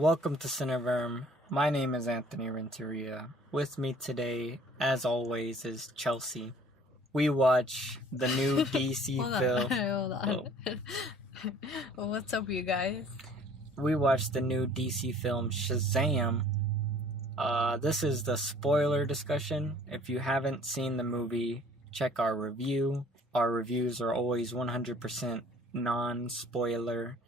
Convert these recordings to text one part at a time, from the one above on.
Welcome to Cineverm. My name is Anthony Renteria. With me today, as always, is Chelsea. We watch the new DC film. Hold on. Well, what's up, you guys? We watched the new DC film Shazam. This is the spoiler discussion. If you haven't seen the movie, check our review. Our reviews are always 100% non-spoiler,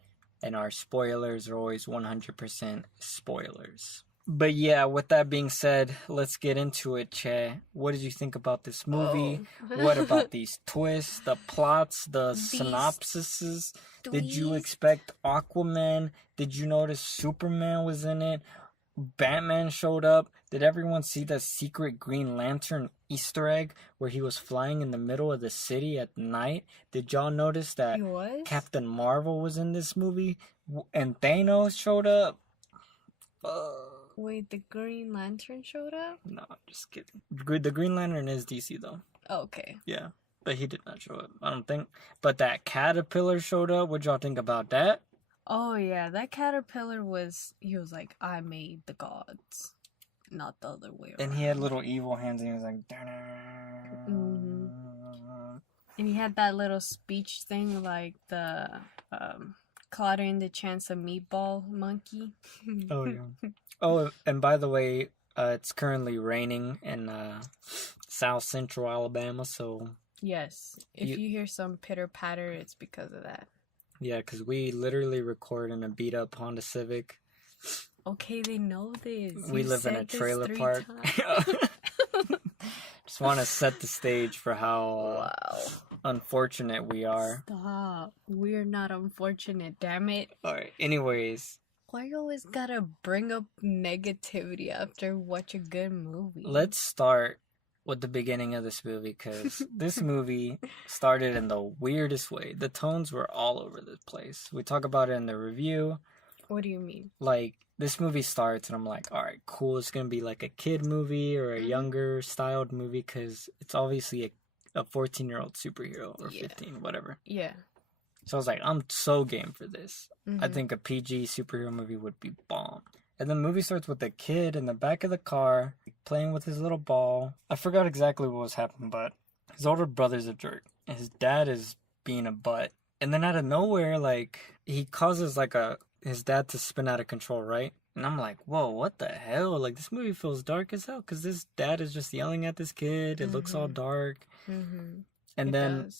and our spoilers are always 100% spoilers. But yeah, with that being said, let's get into it, Che. What did you think about this movie? What about these twists, the plots, the synopsises? Did you expect Aquaman? Did you notice Superman was in it? Batman showed up. Did everyone see the secret Green Lantern Easter egg where he was flying in the middle of the city at night? Did y'all notice that Captain Marvel was in this movie and Thanos showed up? Wait, the Green Lantern showed up? No, just kidding. The Green Lantern is DC though. Okay. Yeah, but he did not show up, I don't think. But that caterpillar showed up. What y'all think about that? Oh yeah, that caterpillar he was like, I made the gods, not the other way around. And he had little evil hands and he was like, mm-hmm. And he had that little speech thing like the Claudia the Chance of Meatball monkey. Oh yeah. Oh, and by the way, it's currently raining in South Central Alabama, so yes, if you hear some pitter patter, it's because of that. Yeah, because we literally record in a beat up Honda Civic. Okay, they know this. We live in a trailer park. Just want to set the stage for how unfortunate we are. Stop. We're not unfortunate, damn it. Alright, anyways. Why you always gotta bring up negativity after watch a good movie? Let's start with the beginning of this movie, because this movie started in the weirdest way. The tones were all over the place. We talk about it in the review. What do you mean? Like, this movie starts and I'm like, alright, cool, it's gonna be like a kid movie or a younger styled movie, because it's obviously a 14-year-old superhero or 15, whatever. Yeah. So I was like, I'm so game for this. I think a PG superhero movie would be bomb. And the movie starts with a kid in the back of the car playing with his little ball. I forgot exactly what was happening, but his older brother's a jerk. And his dad is being a butt. And then out of nowhere, like, he causes his dad to spin out of control, right? And I'm like, whoa, what the hell? Like, this movie feels dark as hell because this dad is just yelling at this kid. It looks all dark. And then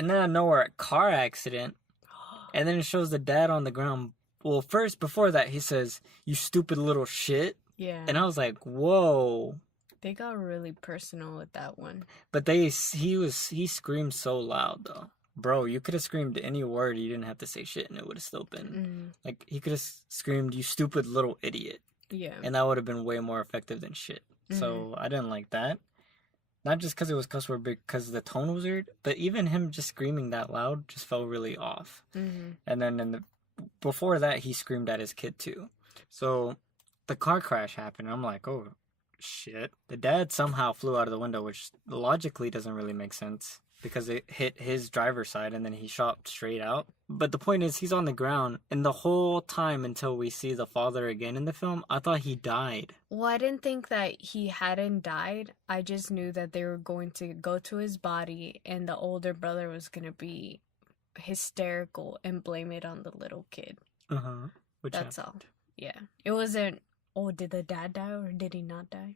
out of nowhere, a car accident. And then it shows the dad on the ground. Well, first, before that, he says, "You stupid little shit." Yeah. And I was like, whoa. They got really personal with that one. But he screamed so loud, though. Bro, you could have screamed any word. You didn't have to say shit, and it would have still been... Like, he could have screamed, "You stupid little idiot." Yeah. And that would have been way more effective than shit. So, I didn't like that. Not just because it was cuss word, but because the tone was weird. But even him just screaming that loud just felt really off. And then before that, he screamed at his kid too. So the car crash happened. I'm like, oh shit. The dad somehow flew out of the window, which logically doesn't really make sense because it hit his driver's side and then he shot straight out. But the point is, he's on the ground, and the whole time until we see the father again in the film, I thought he died. Well, I didn't think that he hadn't died. I just knew that they were going to go to his body and the older brother was going to be hysterical and blame it on the little kid. That's all. Yeah. It wasn't, oh, did the dad die or did he not die?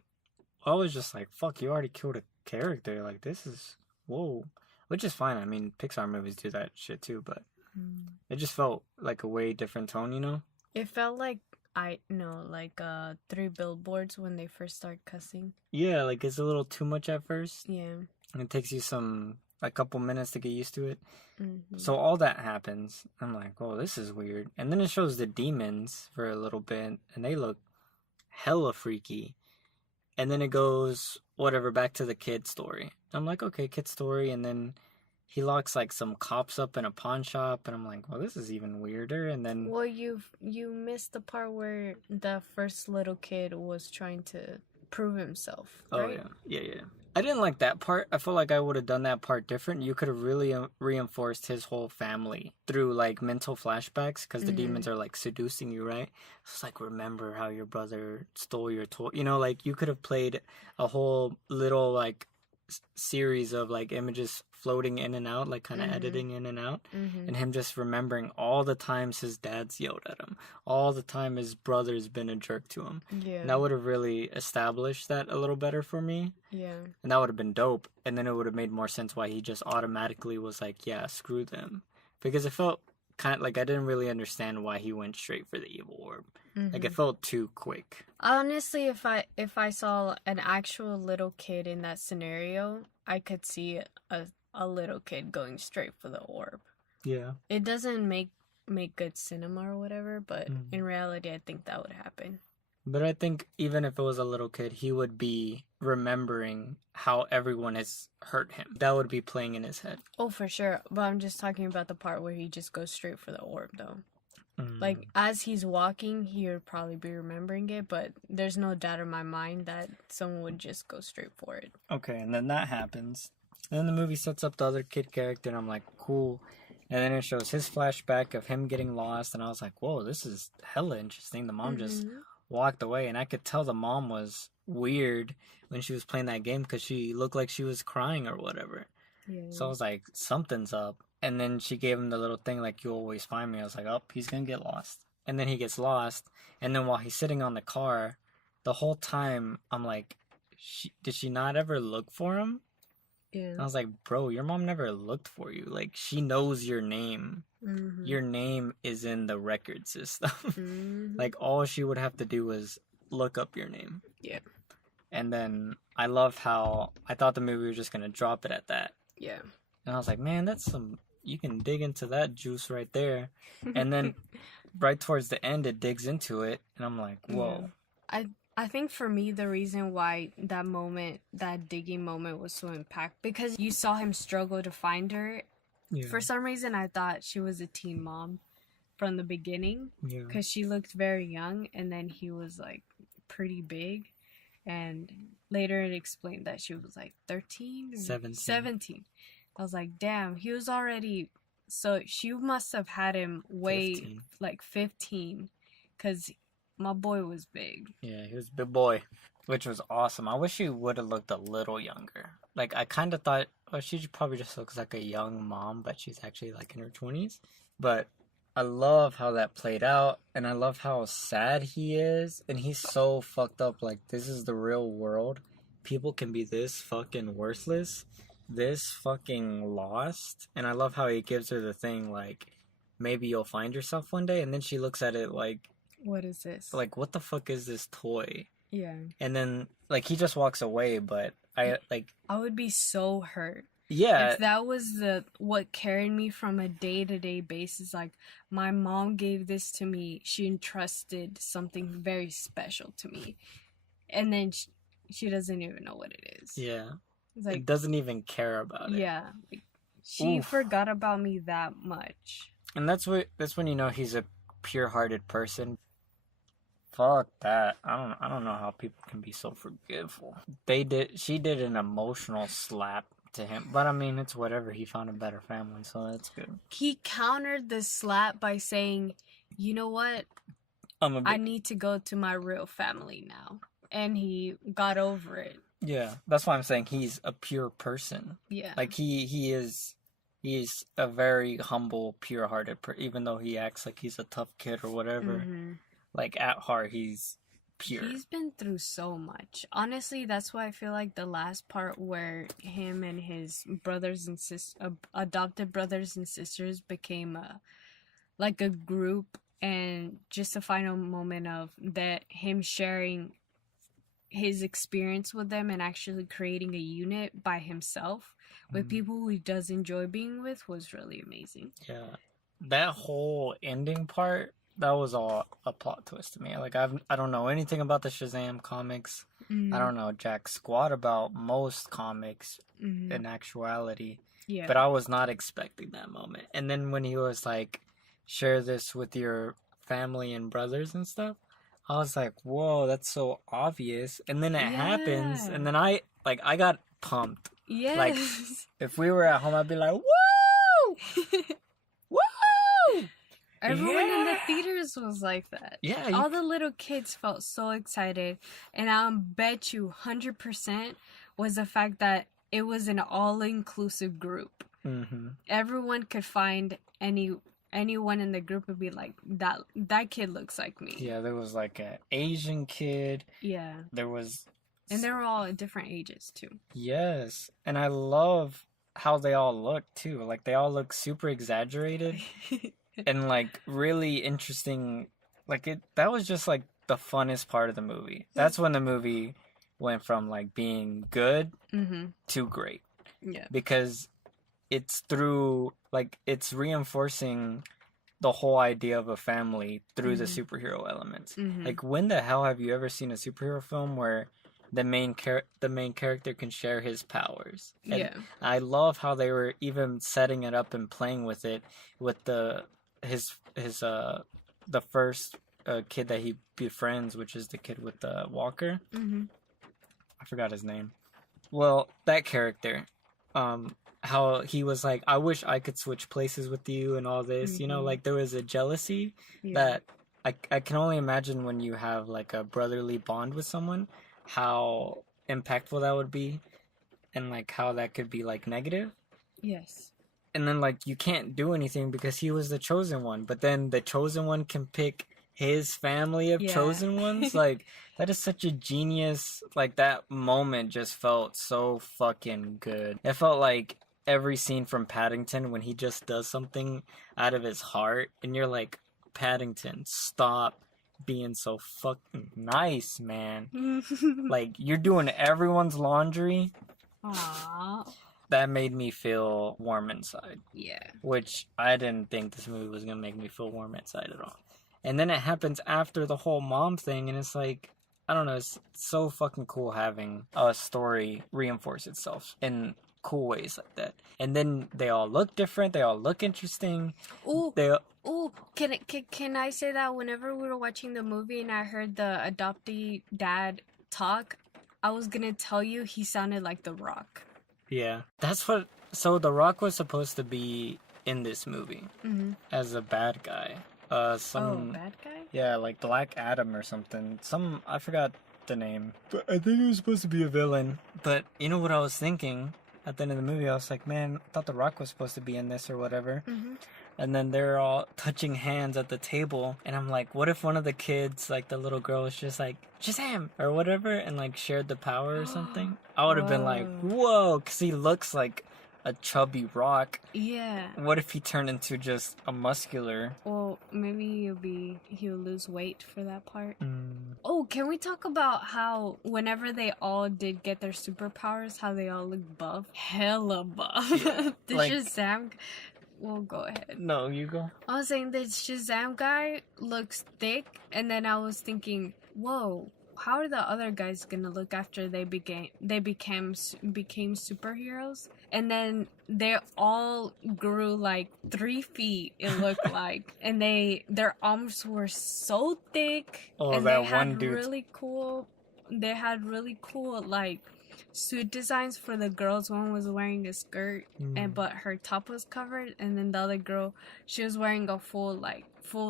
I was just like, fuck, you already killed a character. Like, this is, whoa. Which is fine. I mean, Pixar movies do that shit too, but it just felt like a way different tone, you know? It felt like, Three Billboards when they first start cussing. Yeah, like it's a little too much at first. Yeah. And it takes you a couple minutes to get used to it. So all that happens. I'm like, oh, this is weird. And then it shows the demons for a little bit, and they look hella freaky. And then it goes, whatever, back to the kid story. I'm like, okay, kid story. And then he locks like some cops up in a pawn shop, and I'm like, well, this is even weirder. And then, well, you missed the part where the first little kid was trying to prove himself, right? Oh yeah. I didn't like that part. I feel like I would have done that part different. You could have really reinforced his whole family through like mental flashbacks because the demons are like seducing you, right? It's like, remember how your brother stole your toy. You know, like you could have played a whole little like series of like images floating in and out, like kind of editing in and out, and him just remembering all the times his dad's yelled at him, all the time his brother's been a jerk to him. Yeah. And that would have really established that a little better for me. Yeah. And that would have been dope. And then it would have made more sense why he just automatically was like, yeah, screw them. Because it felt kind of like I didn't really understand why he went straight for the evil orb. Like it felt too quick. Honestly, if I saw an actual little kid in that scenario, I could see a little kid going straight for the orb. Yeah. It doesn't make good cinema or whatever, but in reality, I think that would happen. But I think even if it was a little kid, he would be remembering how everyone has hurt him. That would be playing in his head. Oh, for sure. But I'm just talking about the part where he just goes straight for the orb, though. Like, as he's walking, he would probably be remembering it, but there's no doubt in my mind that someone would just go straight for it. Okay, and then that happens. And then the movie sets up the other kid character, and I'm like, cool. And then it shows his flashback of him getting lost, and I was like, whoa, this is hella interesting. The mom just walked away, and I could tell the mom was weird when she was playing that game because she looked like she was crying or whatever. Yeah. So I was like, something's up. And then she gave him the little thing like, you always find me. I was like, oh, he's gonna get lost. And then he gets lost. And then while he's sitting on the car, the whole time I'm like, did she not ever look for him? Yeah. And I was like, bro, your mom never looked for you. Like, she knows your name. Your name is in the record system. Like, all she would have to do was look up your name. Yeah. And then I love how I thought the movie was just gonna drop it at that. Yeah. And I was like, man, that's some, you can dig into that juice right there. And then right towards the end, it digs into it. And I'm like, whoa. Yeah. I think for me, the reason why that moment, that digging moment was so impactful, because you saw him struggle to find her. Yeah. For some reason, I thought she was a teen mom from the beginning. Yeah. Because she looked very young, and then he was, like, pretty big. And later it explained that she was, like, 13? 17. I was like, damn, he was already... So she must have had him way, 15. like, 15. Because my boy was big. Yeah, he was a big boy, which was awesome. I wish he would have looked a little younger. Like, I kind of thought, oh, she probably just looks like a young mom, but she's actually, like, in her 20s. But I love how that played out, and I love how sad he is. And he's so fucked up. Like, this is the real world. People can be this fucking worthless, this fucking lost. And I love how he gives her the thing, like, maybe you'll find yourself one day. And then she looks at it like, what is this? like, what the fuck is this toy? Yeah. And then, like, he just walks away, but I would be so hurt. Yeah. If that was what carried me from a day-to-day basis, like, my mom gave this to me, she entrusted something very special to me. And then she doesn't even know what it is. Yeah. It's like, it doesn't even care about it. Yeah. Like, she forgot about me that much. And that's when you know he's a pure-hearted person. Fuck that. I don't know how people can be so forgetful. She did an emotional slap to him. But I mean, it's whatever. He found a better family, so that's good. He countered the slap by saying, you know what? I need to go to my real family now. And he got over it. Yeah. That's why I'm saying he's a pure person. Yeah. Like, he's a very humble, pure-hearted person, even though he acts like he's a tough kid or whatever. Like, at heart, he's pure. He's been through so much. Honestly, that's why I feel like the last part where him and his brothers and adopted brothers and sisters became like a group, and just the final moment of that, him sharing his experience with them and actually creating a unit by himself with people who he does enjoy being with was really amazing. Yeah. That whole ending part, that was all a plot twist to me. Like, I don't know anything about the Shazam comics. I don't know jack squat about most comics in actuality. Yeah. But I was not expecting that moment. And then when he was like, share this with your family and brothers and stuff, I was like, whoa, that's so obvious. And then it happens. And then I got pumped. Like, Yes. if we were at home, I'd be like, woo! Woo! Everyone in the Yeah! theaters was like that. Yeah. All the little kids felt so excited. And I bet you 100% was the fact that it was an all-inclusive group. Mm-hmm. Everyone could find anyone in the group would be like, that kid looks like me. Yeah, there was like an Asian kid. Yeah. There was... And they were all at different ages, too. Yes. And I love how they all look, too. Like, they all look super exaggerated. And like really interesting. Like that was just like the funnest part of the movie. That's when the movie went from like being good to great. Yeah. Because it's through like it's reinforcing the whole idea of a family through the superhero elements. Like, when the hell have you ever seen a superhero film where the main character can share his powers? And yeah. I love how they were even setting it up and playing with it with the first kid that he befriends, which is the kid with the walker. I forgot his name. Well, that character, how he was like, I wish I could switch places with you and all this, you know, like there was a jealousy that I can only imagine when you have like a brotherly bond with someone, how impactful that would be, and like how that could be like negative. Yes. And then, like, you can't do anything because he was the chosen one. But then the chosen one can pick his family of chosen ones. Like, that is such a genius... Like, that moment just felt so fucking good. It felt like every scene from Paddington when he just does something out of his heart. And you're like, Paddington, stop being so fucking nice, man. Like, you're doing everyone's laundry. Aww. That made me feel warm inside. Yeah. Which I didn't think this movie was going to make me feel warm inside at all. And then it happens after the whole mom thing, and it's like, I don't know, it's so fucking cool having a story reinforce itself in cool ways like that. And then they all look different, they all look interesting. Ooh, can I say that whenever we were watching the movie and I heard the adoptee dad talk, I was going to tell you he sounded like The Rock. Yeah, that's what... So The Rock was supposed to be in this movie as a bad guy. Bad guy? Yeah, like Black Adam or something. I forgot the name. But I think he was supposed to be a villain. But you know what I was thinking at the end of the movie? I was like, man, I thought The Rock was supposed to be in this or whatever. And then they're all touching hands at the table. And I'm like, what if one of the kids, like the little girl, was just like, Shazam! Or whatever, and like shared the power or something? I would have been like, whoa, because he looks like a chubby Rock. Yeah. What if he turned into just a muscular? Well, maybe he'll lose weight for that part. Oh, can we talk about how whenever they all did get their superpowers, how they all look buff? Hella buff. Yeah, The like... Shazam... Well, go ahead. No, you go. I was saying the Shazam guy looks thick, and then I was thinking, whoa, how are the other guys gonna look after they became superheroes? And then they all grew like 3 feet, it looked like, and their arms were so thick, and that they had one dude. They had really cool like suit designs for the girls. One was wearing a skirt but her top was covered, and then the other girl, she was wearing a full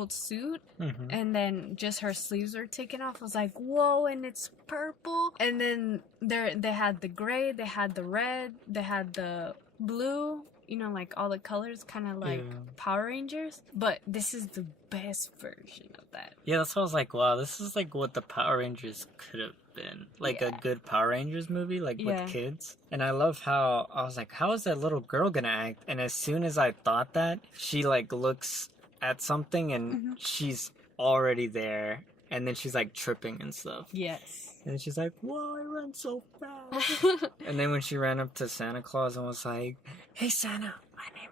suit and then just her sleeves were taken off. I was like, whoa, and it's purple. And then they had the gray, they had the red, they had the blue, you know, like all the colors, kind of like Power Rangers. But this is the best version of that. Yeah, that's why I was like, wow, this is like what the Power Rangers could have been. Like a good Power Rangers movie, like with kids. And I love how, I was like, how is that little girl gonna act? And as soon as I thought that, she like looks at something and she's already there. And then she's like tripping and stuff. Yes. And she's like, whoa, I run so fast. And then when she ran up to Santa Claus and was like, hey Santa, my name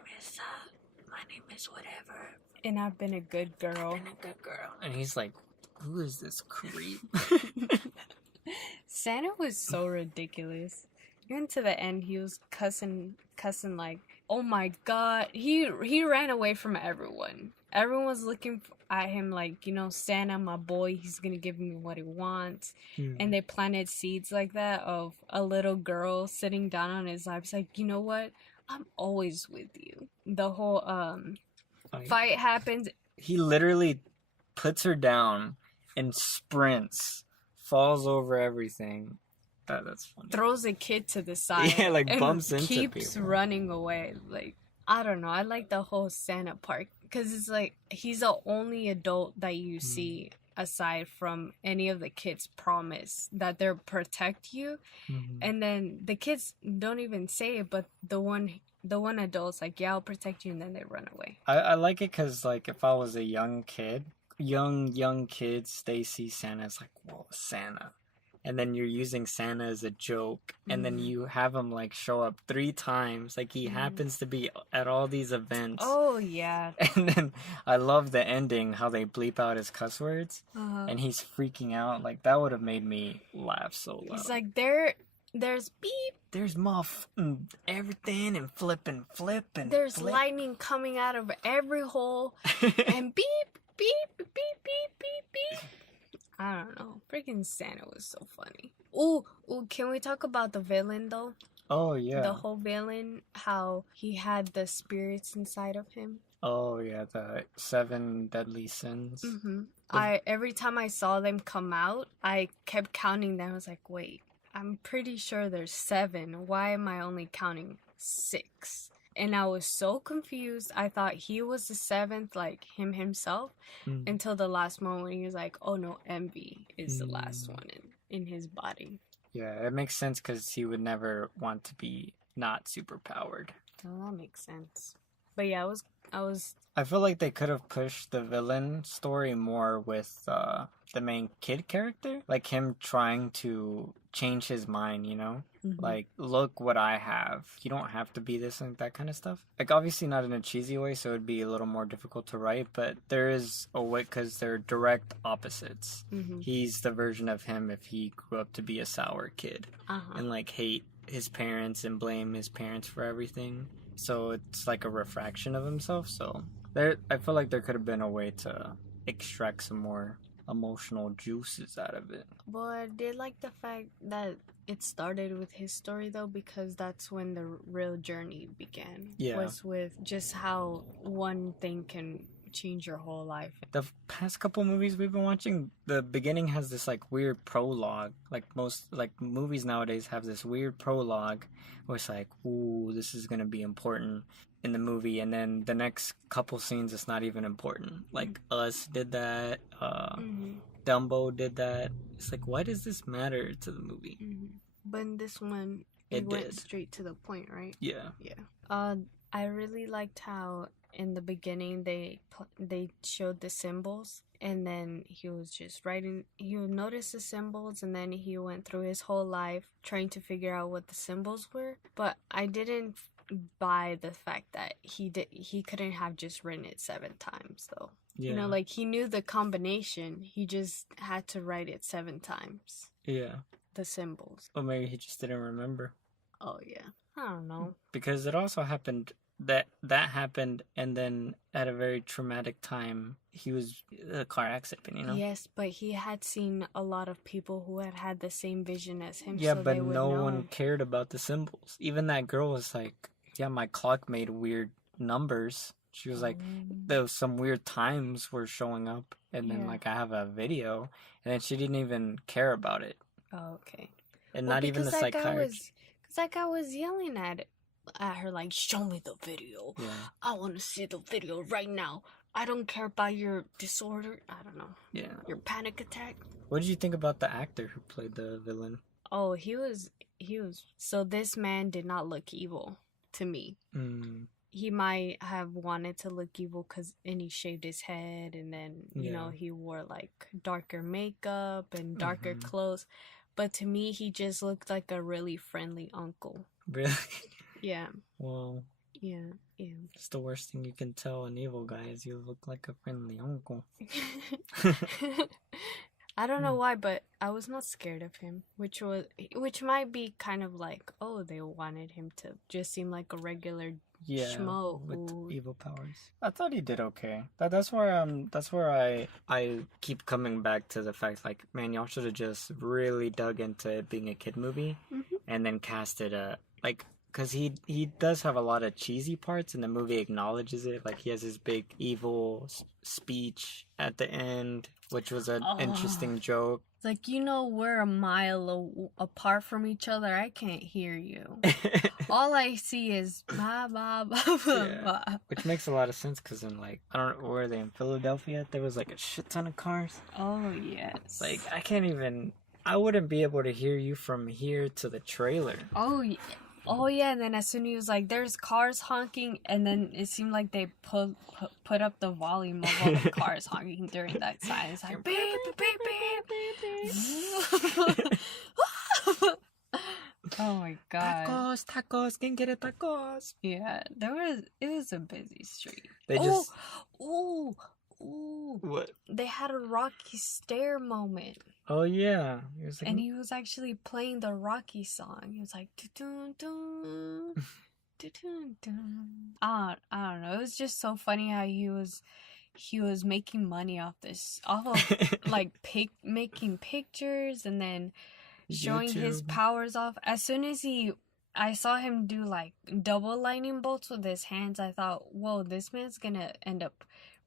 is whatever. And I've been a good girl. And he's like, who is this creep? Santa was so ridiculous. Even to the end, he was cussing like Oh my god, he ran away from everyone. Everyone was looking at him like, Santa, my boy, he's gonna give me what he wants. And they planted seeds like that of a little girl sitting down on his lap. It's like, you know what? I'm always with you. The whole fight happens. He literally puts her down and sprints, falls over everything. That's funny. Throws a kid to the side. Yeah, like and bumps into keeps people. running away. Like, I don't know. I like the whole Santa part because it's like he's the only adult that you see aside from any of the kids promise that they'll protect you. And then the kids don't even say it, but the one adult's like, yeah, I'll protect you, and then they run away. I like it because, like, if I was a young kid, they see Santa as like, whoa, Santa. And then you're using Santa as a joke, and then you have him like show up 3 times, like he happens to be at all these events. Oh yeah. And then I love the ending, how they bleep out his cuss words, and he's freaking out. Like that would have made me laugh so loud. He's like, there's beep. There's muff and everything and flip and there's flip. Lightning coming out of every hole and beep beep beep beep beep beep. I don't know. Freaking Santa was so funny. Ooh, can we talk about the villain though? Oh yeah. The whole villain, how he had the spirits inside of him. Oh yeah, the 7 deadly sins. Every time I saw them come out, I kept counting them. I was like, wait, I'm pretty sure there's 7. Why am I only counting 6? And I was so confused. I thought he was the 7th, like himself, until the last moment when he was like, oh no, Envy is the last one in his body. Yeah, it makes sense because he would never want to be not super powered. Oh, that makes sense. But yeah, I feel like they could have pushed the villain story more with the main kid character, like him trying to change his mind, like, look what I have, you don't have to be this and that kind of stuff. Like, obviously not in a cheesy way, so it'd be a little more difficult to write, but there is a way because they're direct opposites. He's the version of him if he grew up to be a sour kid and like hate his parents and blame his parents for everything. So it's like a refraction of himself. So I feel like there could have been a way to extract some more emotional juices out of it. But I did like the fact that it started with his story though, because that's when the real journey began. Yeah. Was with just how one thing can change your whole life. The past couple movies we've been watching, the beginning has this like weird prologue. Like most like movies nowadays have this weird prologue where it's like, ooh, this is gonna be important in the movie, and then the next couple scenes it's not even important. Like Us did that, Dumbo did that. It's like, why does this matter to the movie? But in this one, it went straight to the point, right? Yeah. I really liked how in the beginning they showed the symbols, and then he was just writing. He would notice the symbols, and then he went through his whole life trying to figure out what the symbols were. But I didn't buy the fact that he couldn't have just written it 7 times though. Yeah. Like he knew the combination, he just had to write it 7 times. Yeah. The symbols. Or maybe he just didn't remember. Oh yeah. I don't know. Because it also happened that happened, and then at a very traumatic time he was a car accident, Yes, but he had seen a lot of people who had the same vision as him. Yeah, so but they would no know. one cared about the symbols. Even that girl was like, yeah, my clock made weird numbers. She was like, there was some weird times were showing up, and then like I have a video, and then she didn't even care about it. Oh, okay. And not even the psychiatrist. Because that guy was yelling at her like, show me the video. Yeah. I want to see the video right now. I don't care about your disorder. I don't know. Yeah. Your panic attack. What did you think about the actor who played the villain? Oh, he was. So this man did not look evil to me. He might have wanted to look evil and he shaved his head, and then, he wore like darker makeup and darker clothes. But to me, he just looked like a really friendly uncle. Really? Yeah. Well. Yeah. It's the worst thing you can tell an evil guy is you look like a friendly uncle. I don't know why, but I was not scared of him, which might be kind of like, oh, they wanted him to just seem like a regular Yeah, Schmo with who evil powers. I thought he did okay. That's where I keep coming back to the fact like, man, y'all should have just really dug into it being a kid movie, and then casted a like. Because he does have a lot of cheesy parts, and the movie acknowledges it. Like, he has his big evil speech at the end, which was an interesting joke. It's like, we're a mile apart from each other. I can't hear you. All I see is ba ba ba ba ba. Which makes a lot of sense because in like, I don't know, were they in Philadelphia? There was like a shit ton of cars. Oh, yes. Like, I wouldn't be able to hear you from here to the trailer. Oh, yeah. Oh, yeah, and then as soon as he was like, there's cars honking, and then it seemed like they put up the volume of all the cars honking during that sign. It's like, beep, beep, beep, beep. Oh my god. Tacos, can get it tacos. Yeah, it was a busy street. Ooh. What? They had a Rocky Stair moment. Oh yeah. He was actually playing the Rocky song. He was like, dun dun dun dun. I don't know. It was just so funny how he was making money off of like making pictures and then showing his powers off. As soon as I saw him do like double lightning bolts with his hands, I thought, whoa, this man's gonna end up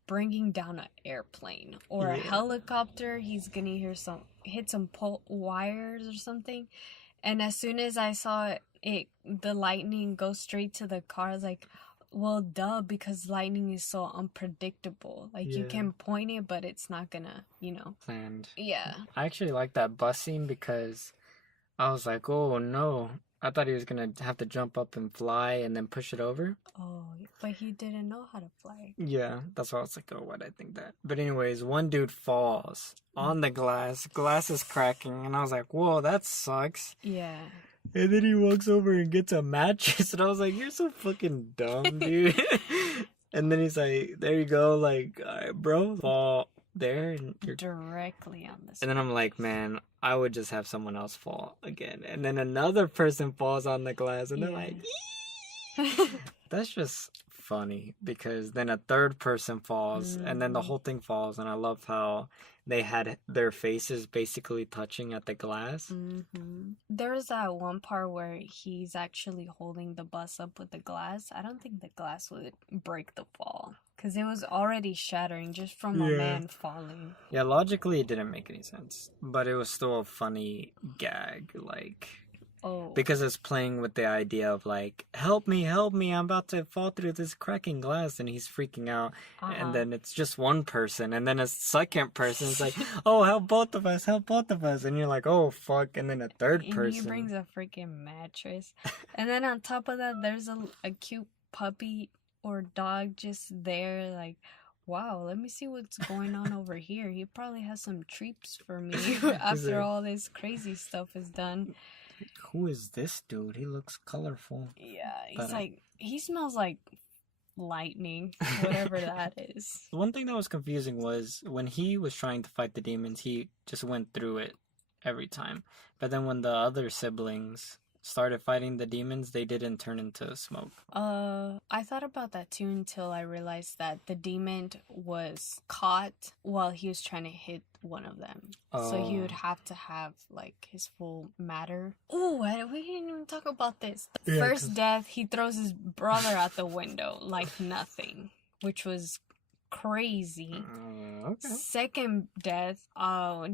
bringing down an airplane or a helicopter. He's gonna hit some wires or something. And as soon as I saw the lightning go straight to the car, I was like, well, duh, because lightning is so unpredictable. Like, you can point it, but it's not gonna, planned. Yeah. I actually like that bus scene because I was like, oh no. I thought he was gonna have to jump up and fly and then push it over. Oh, but he didn't know how to fly. Yeah, that's why I was like, oh, why'd I think that? But anyways, one dude falls on the glass. Glass is cracking, and I was like, whoa, that sucks. Yeah. And then he walks over and gets a mattress, and I was like, you're so fucking dumb, dude. And then he's like, there you go, like, all right, bro, fall there, and you're directly on the spot. And then I'm like, man, I would just have someone else fall again. And then another person falls on the glass, and they're like, that's just funny because then a third person falls and then the whole thing falls. And I love how they had their faces basically touching at the glass. There's that one part where he's actually holding the bus up with the glass. I don't think the glass would break the fall because it was already shattering just from a man falling. Yeah, logically it didn't make any sense, but it was still a funny gag, like... Oh. Because it's playing with the idea of like, help me, I'm about to fall through this cracking glass, and he's freaking out. And then it's just one person, and then a second person is like, oh, help both of us, and you're like, oh fuck, and then a third person. He brings a freaking mattress. And then on top of that, there's a cute puppy or dog just there, like, wow, let me see what's going on over here. He probably has some treats for me after all this crazy stuff is done. Who is this dude? He looks colorful. Yeah, he smells like lightning, whatever that is. One thing that was confusing was when he was trying to fight the demons, he just went through it every time. But then when the other siblings started fighting the demons, they didn't turn into smoke. I thought about that too until I realized that the demon was caught while he was trying to hit one of them. So he would have to have like his full matter. Oh, we didn't even talk about this. The first death, he throws his brother out the window like nothing, which was crazy. Okay. Second death,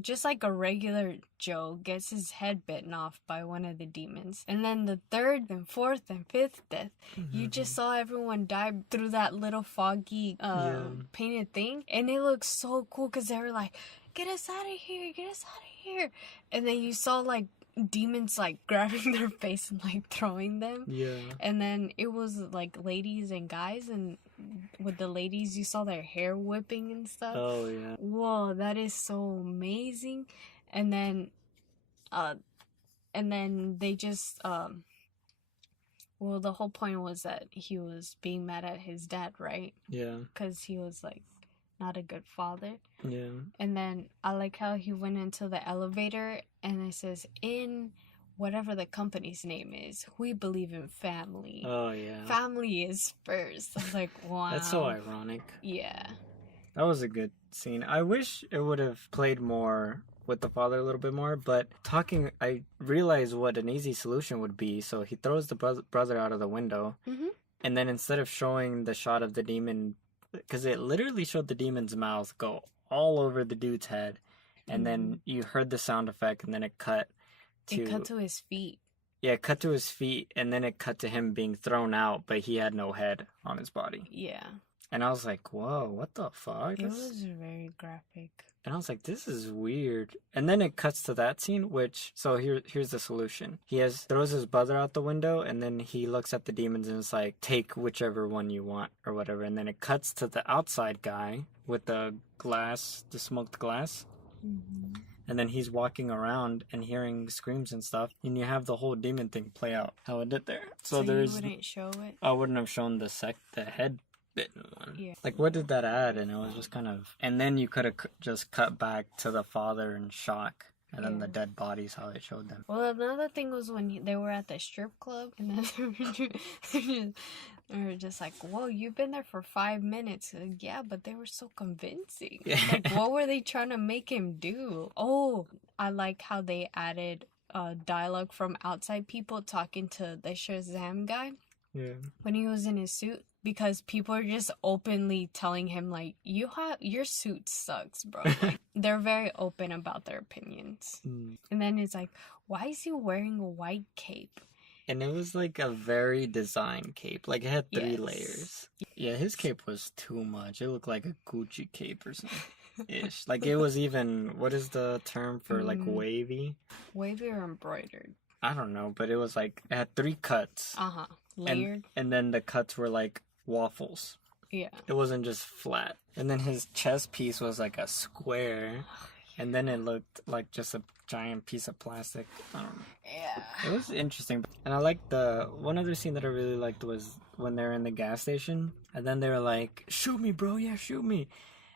just like a regular Joe gets his head bitten off by one of the demons. And then the third and fourth and fifth death, you just saw everyone die through that little foggy painted thing. And it looks so cool because they were like, get us out of here. And then you saw like demons like grabbing their face and like throwing them. Yeah. And then it was like ladies and guys, and with the ladies you saw their hair whipping and stuff. Oh yeah. Whoa, that is so amazing. And then they just well, the whole point was that he was being mad at his dad, right? Yeah. Because he was like not a good father. Yeah. And then I like how he went into the elevator and it says in whatever the company's name is, we believe in family. Oh, yeah. Family is first. I was like, wow. That's so ironic. Yeah. That was a good scene. I wish it would have played more with the father a little bit more, but I realized what an easy solution would be. So he throws the brother out of the window, and then instead of showing the shot of the demon, because it literally showed the demon's mouth go all over the dude's head, and then you heard the sound effect, and then it cut to his feet. Yeah, it cut to his feet, and then it cut to him being thrown out, but he had no head on his body. Yeah. And I was like, whoa, what the fuck? It was very graphic. And I was like, this is weird. And then it cuts to that scene, so here's the solution. He throws his brother out the window, and then he looks at the demons and is like, take whichever one you want, or whatever. And then it cuts to the outside guy with the smoked glass. Mm-hmm. And then he's walking around and hearing screams and stuff. And you have the whole demon thing play out, how it did there. So you wouldn't show it? I wouldn't have shown the head bitten one. Yeah. Like, what did that add? And it was just kind of... And then you could have just cut back to the father in shock. And then the dead bodies, how they showed them. Well, another thing was when they were at the strip club. And then they were just like, whoa, you've been there for 5 minutes. Yeah, but they were so convincing. Like, what were they trying to make him do? Oh, I like how they added dialogue from outside people talking to the Shazam guy. Yeah. When he was in his suit. Because people are just openly telling him, like, your suit sucks, bro. Like, they're very open about their opinions. And then it's like, why is he wearing a white cape? And it was like a very designed cape. Like, it had 3 layers. Yeah, his cape was too much. It looked like a Gucci cape or something. Ish. Like, it was even, what is the term for, like, wavy? Wavy or embroidered? I don't know, but it was like, it had 3 cuts. Uh-huh. Layered. And then the cuts were like waffles. Yeah. It wasn't just flat. And then his chest piece was like a square. And then it looked like just a giant piece of plastic. I don't know. Yeah. It was interesting. And I liked one other scene that I really liked was when they're in the gas station. And then they were like, shoot me, bro. Yeah, shoot me.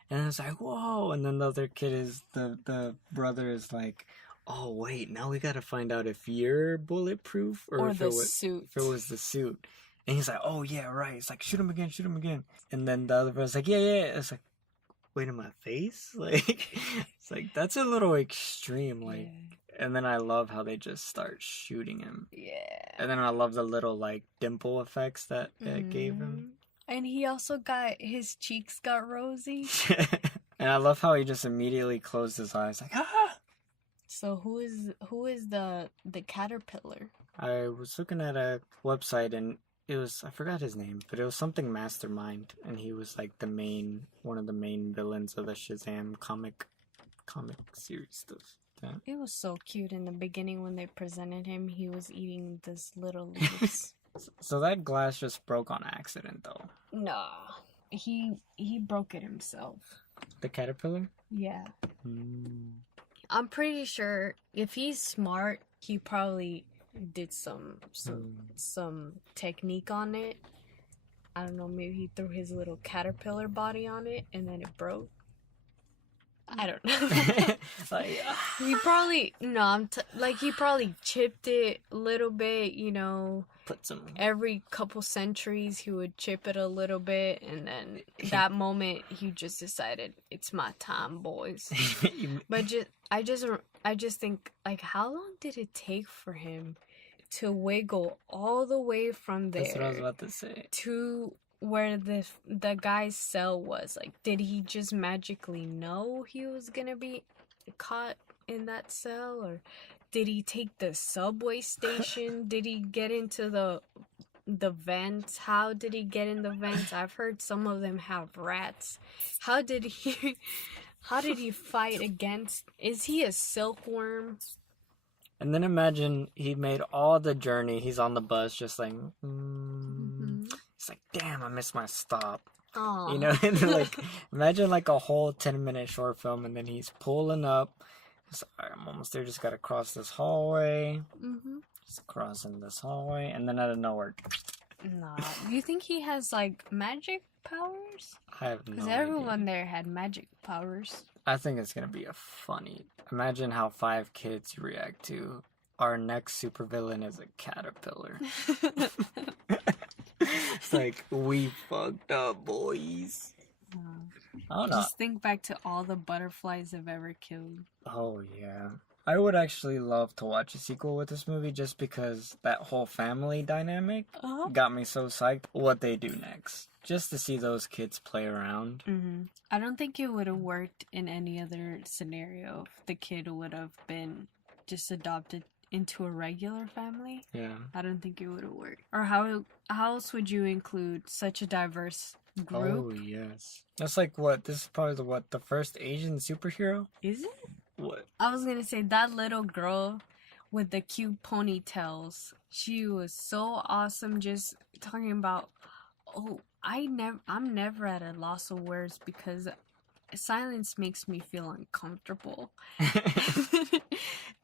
And I was like, whoa. And then the other kid the brother is like, oh, wait, now we gotta find out if you're bulletproof or if the suit. If it was the suit. And he's like, oh, yeah, right. It's like, shoot him again. And then the other brother's like, yeah. It's like, wait, in my face? Like, it's like, that's a little extreme. Like, and then I love how they just start shooting him. Yeah. And then I love the little, like, dimple effects that it gave him. And he also his cheeks got rosy. And I love how he just immediately closed his eyes, like, ah! So who is the caterpillar? I was looking at a website and it was, I forgot his name, but it was something Mastermind, and he was like one of the main villains of the Shazam comic series stuff. Yeah. It was so cute in the beginning when they presented him. He was eating this little leaves. So that glass just broke on accident, though. Nah, he broke it himself. The caterpillar? Yeah. I'm pretty sure if he's smart, he probably did some technique on it. I don't know, maybe he threw his little caterpillar body on it and then it broke. I don't know. He probably he probably chipped it a little bit, you know. Put some. Every couple centuries he would chip it a little bit, and then that moment he just decided it's my time, boys. But I just think, like, how long did it take for him to wiggle all the way from there? That's what I was about to say. To where the guy's cell was. Like, did he just magically know he was gonna be caught in that cell, or did he take the subway station? Did he get into the vents? How did he get in the vents? I've heard some of them have rats. How did he fight against? Is he a silkworm? And then imagine he made all the journey. He's on the bus, just like, It's like, damn, I missed my stop. Aww. You know, and then, like, imagine like a whole 10-minute short film, and then he's pulling up. He's like, I'm almost there. Just gotta cross this hallway. Just crossing this hallway, and then out of nowhere. Nah. Do you think he has like magic powers? I have no idea. Because everyone there had magic powers. I think it's gonna be a funny. Imagine how 5 kids react to our next supervillain is a caterpillar. It's like, we fucked up, boys. I don't know. Just think back to all the butterflies I've ever killed. Oh, yeah. I would actually love to watch a sequel with this movie just because that whole family dynamic got me so psyched what they do next. Just to see those kids play around. Mm-hmm. I don't think it would have worked in any other scenario if the kid would have been just adopted into a regular family. Yeah. I don't think it would have worked. Or how else would you include such a diverse group? Oh, yes. That's like what? This is probably the first Asian superhero? Is it? What? I was gonna say that little girl with the cute ponytails. She was so awesome. Just talking about, I'm never at a loss of words because silence makes me feel uncomfortable.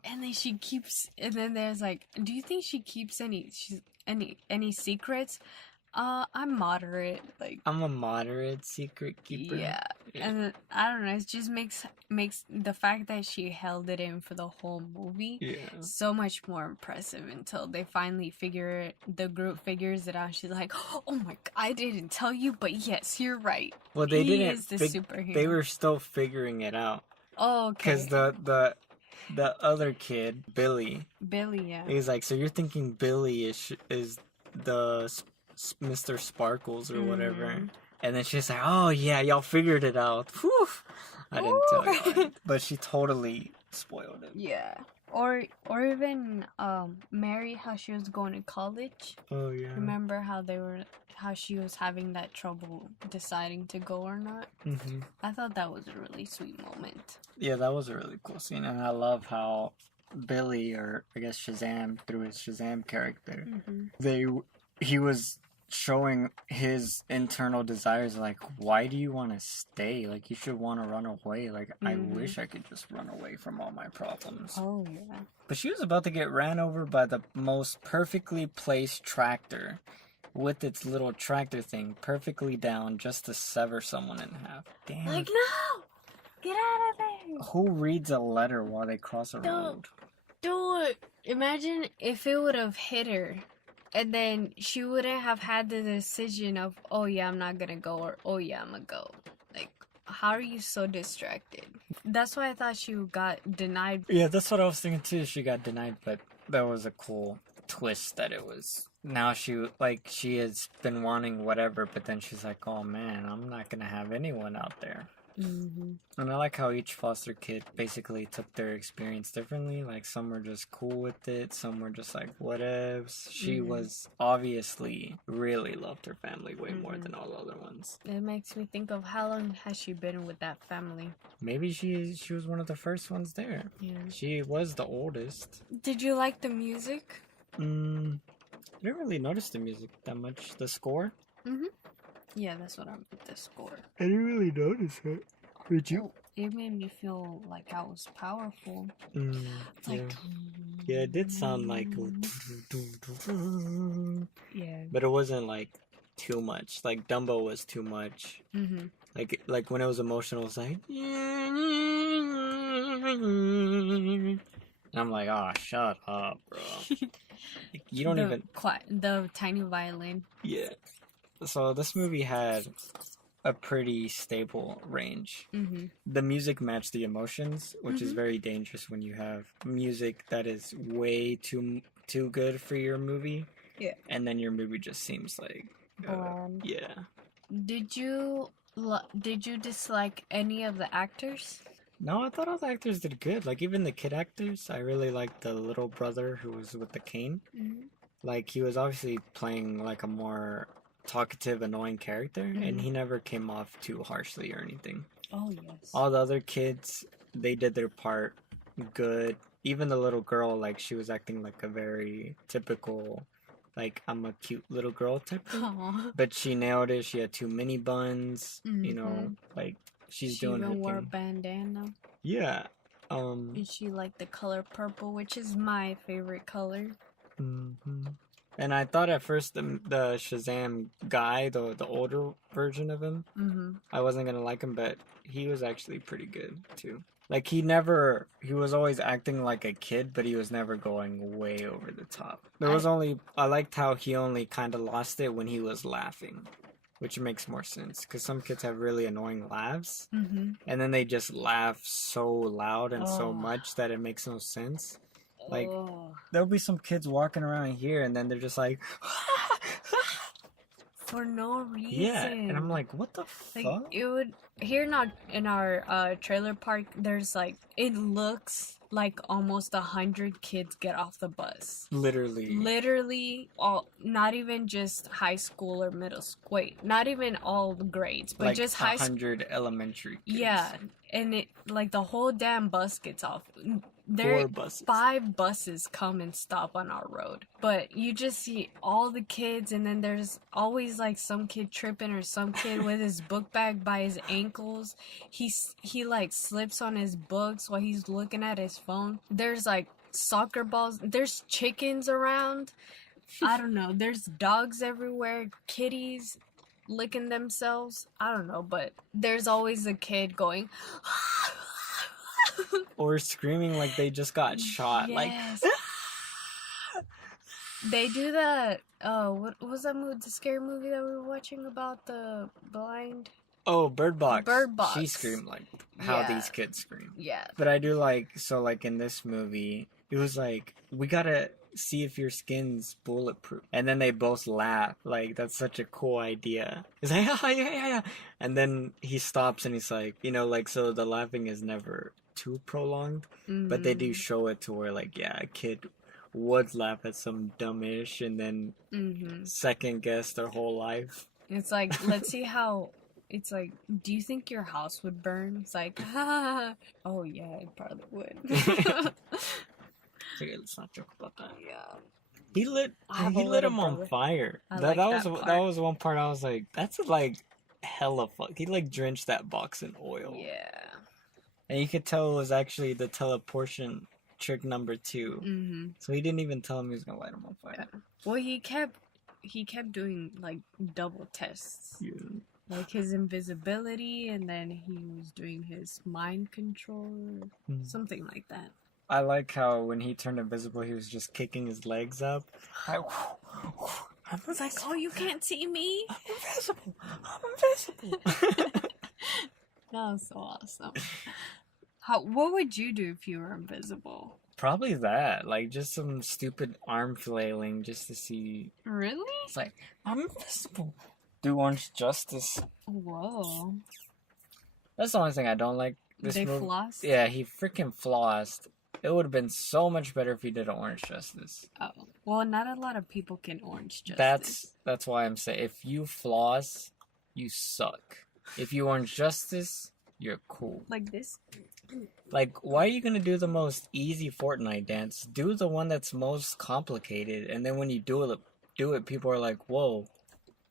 And then there's like, do you think she keeps any secrets? I'm moderate. Like, I'm a moderate secret keeper. Yeah. And I don't know, it just makes the fact that she held it in for the whole movie so much more impressive until they finally the group figures it out. She's like, oh my god, I didn't tell you, but yes, you're right. Well, they He didn't. is the superhero. They were still figuring it out. Oh, okay. Because the other kid, Billy, yeah. he's like, so you're thinking Billy is the Mr. Sparkles or whatever. And then she's like, oh yeah, y'all figured it out. Whew. I didn't tell you. But she totally spoiled it. Yeah. Or even Mary, how she was going to college. Oh yeah. Remember how she was having that trouble deciding to go or not? Mm-hmm. I thought that was a really sweet moment. Yeah, that was a really cool scene. And I love how Billy, or I guess Shazam, through his Shazam character, he was showing his internal desires, like, why do you want to stay? Like, you should want to run away. Like, I wish I could just run away from all my problems. Oh, yeah. But she was about to get ran over by the most perfectly placed tractor with its little tractor thing perfectly down just to sever someone in half. Damn. Like, no! Get out of there! Who reads a letter while they cross a road? Don't do it! Imagine if it would have hit her. And then she wouldn't have had the decision of, oh yeah, I'm not gonna go, or oh yeah, I'm gonna go. Like, how are you so distracted? That's why I thought she got denied. Yeah, that's what I was thinking too. She got denied, but that was a cool twist that it was. Now she has been wanting whatever, but then she's like, oh man, I'm not gonna have anyone out there. Mm-hmm. And I like how each foster kid basically took their experience differently. Like, some were just cool with it, some were just like, whatevs. She was obviously really loved her family way more than all the other ones. It makes me think of how long has she been with that family? Maybe she was one of the first ones there. Yeah. She was the oldest. Did you like the music? I didn't really notice the music that much. The score? Yeah, that's what I'm with the score. I didn't really notice it. Did you? It made me feel like I was powerful. It's like, yeah, it did sound like. Yeah. But it wasn't like too much. Like, Dumbo was too much. Like when it was emotional, it was like. And I'm like, oh, shut up, bro. You don't even. The tiny violin. Yeah. So this movie had a pretty stable range. The music matched the emotions, which is very dangerous when you have music that is way too good for your movie. Yeah. And then your movie just seems like yeah. Did you dislike any of the actors? No, I thought all the actors did good. Like, even the kid actors, I really liked the little brother who was with the cane. Like, he was obviously playing like a more talkative, annoying character, and he never came off too harshly or anything. Oh, yes. All the other kids, they did their part good. Even the little girl, like, she was acting like a very typical, like, I'm a cute little girl type thing. Aww. But she nailed it. She had 2 mini buns, you know, like, she's doing her thing. She even wore a bandana. Yeah. And she liked the color purple, which is my favorite color. And I thought at first the Shazam guy, the older version of him, I wasn't gonna like him, but he was actually pretty good too. Like he was always acting like a kid, but he was never going way over the top. I liked how he only kind of lost it when he was laughing, which makes more sense because some kids have really annoying laughs, Mm-hmm. and then they just laugh so loud and so Oh. much that it makes no sense. Like Oh. there'll be some kids walking around here, and then they're just like, For no reason. yeah, and I'm like, what the like fuck? it would here not in our trailer park. There's like it looks like almost 100 kids get off the bus. Literally, all not even just high school or middle school. Wait, not even all the grades, but Like just high school. 100 elementary kids. Yeah, and it like the whole damn bus gets off. 4 buses. 5 buses come and stop on our road, but you just see all the kids, and then there's always like some kid tripping or some kid with his book bag by his ankles. He like slips on his books while he's looking at his phone. There's like soccer balls. There's chickens around. I don't know. There's dogs everywhere. Kitties licking themselves. I don't know, but there's always a kid going or screaming like they just got shot. Yes. Like they do that. Oh, what was that movie? The scary movie that we were watching about the blind. oh, Bird Box. Bird Box. She screamed like how Yeah. these kids scream. Yeah. But I do like like in this movie, it was like we gotta see if your skin's bulletproof, and then they both laugh. Like that's such a cool idea. It's like yeah. And then he stops and he's like, like so the laughing is never too prolonged, but they do show it to where like a kid would laugh at some dumbish and then second guess their whole life. It's like, let's see how. It's like, do you think your house would burn? It's like, oh yeah, it probably would. Okay, let's not joke about that. Yeah. He lit him on fire. That was one part I was like, that's like hella fuck. He like drenched that box in oil. Yeah. And you could tell it was actually the teleportation trick number 2. So he didn't even tell him he was gonna light him on fire. Yeah. Well, he kept doing like double tests. Yeah. Like his invisibility, and then he was doing his mind control, something like that. I like how when he turned invisible, he was just kicking his legs up. I'm like, oh, you can't see me? I'm invisible. That was so awesome. What would you do if you were invisible? Probably that. Like, just some stupid arm flailing just to see. Really? It's like, I'm invisible. Do Orange Justice. Whoa. That's the only thing I don't like. They flossed? Yeah, he freaking flossed. It would have been so much better if he did an Orange Justice. Oh. Well, not a lot of people can Orange Justice. That's why I'm saying, if you floss, you suck. If you Orange Justice, you're cool. Like this? Like, why are you gonna do the most easy Fortnite dance? Do the one that's most complicated, and then when you do it, people are like, whoa.